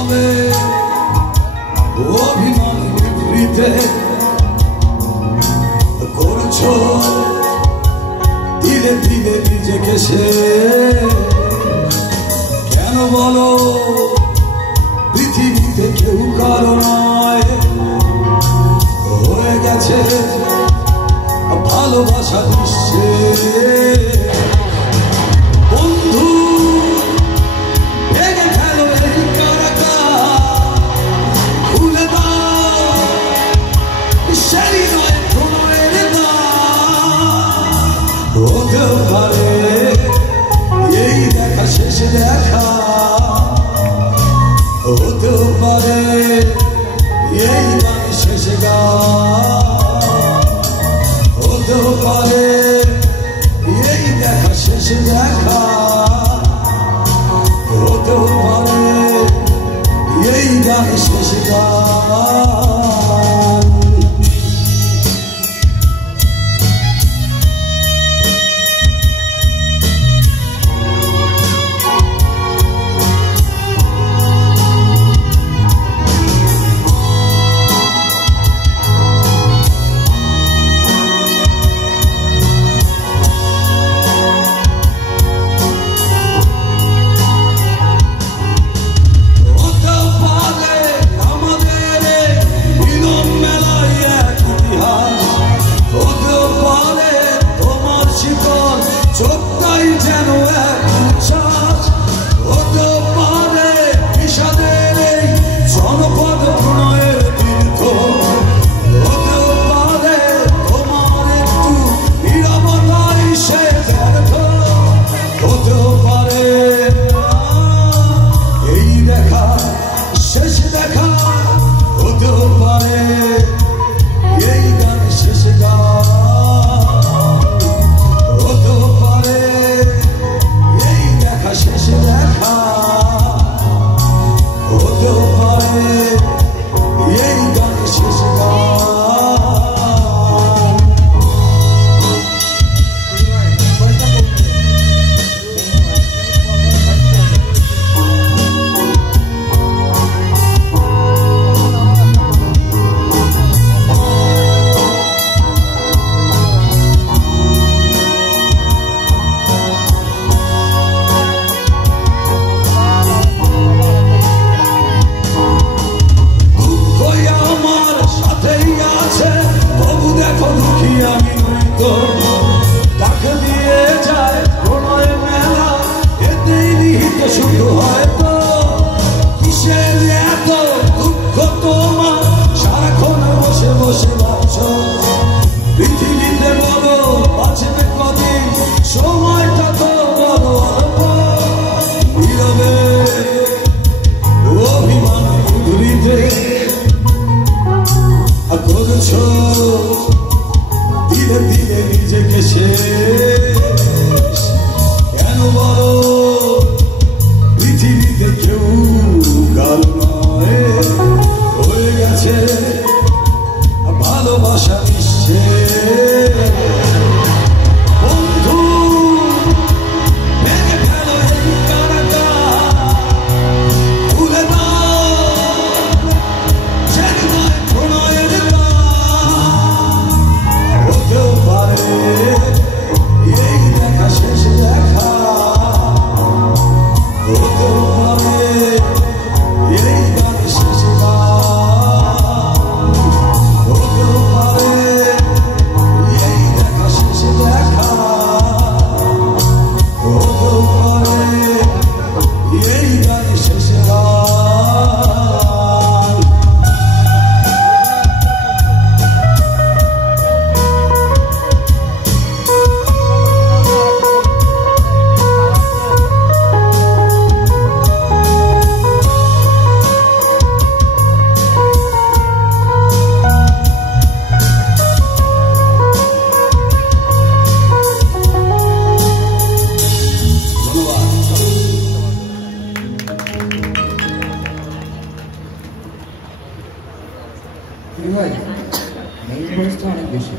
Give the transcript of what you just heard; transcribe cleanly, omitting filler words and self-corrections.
নীরবে অভিমান বিবৃতে করছো ধীরে ধীরে নিজেকে সে কেন বলো পৃথিবীতে কেউ কারো নয় হয়ে গেছে ভালোবাসা বিশ্বে বন্ধু ভেঙে ফেলো এই কারাগার খুলে দাও সেই নয় প্রণয়ের দ্বার হতেও পারে এই দেখা শেষ দেখা হতেও পারে এই গান শেষ গান হতেও পারে এই দেখা শেষ দেখা হতেও পারে এই গান শেষ গান চোখটাই যেন এক উচ্ছ্বাস হতে পারে বিষাদের এই জনপদ প্রণয়ের তীর্থ হতে পারে তোমার একটু নীরবতাই সে ব্যর্থ হতে পারে এই দেখা শেষ দেখা হতে পারে এই গান শেষ গান শেষ দেখা হতেও পারে এই গান শেষ ডাকে দিয়ে যায় প্রণয় মেলা এতেই নিহিত শুধু হয়তো কিসের এত দুঃখ তোমার সারাক্ষণ বসে বসে ভাবছ পৃথিবীতে বলো বাঁচবে কদিন সময়টা তো বলো অল্প নীরবে অভিমান ঘুরিতে করছ ধীরে ধীরে নিজেকে শেষ কেন বলো পৃথিবীতে কেউ কারো নয় হয়ে গেছে ভালোবাসা বিশ্বে বন্ধু ভেঙে ফেলো এই কারাগার খুলে দাও সেই নয় প্রণয়ের হতেও পারে এই দেখা শেষ দেখা হতেও পারে এই গান শেষ গান হতেও পারে এই দেখা শেষ দেখা হতেও পারে এই গান শেষ গান মেইন ভয়েসটা অনেক বেশি।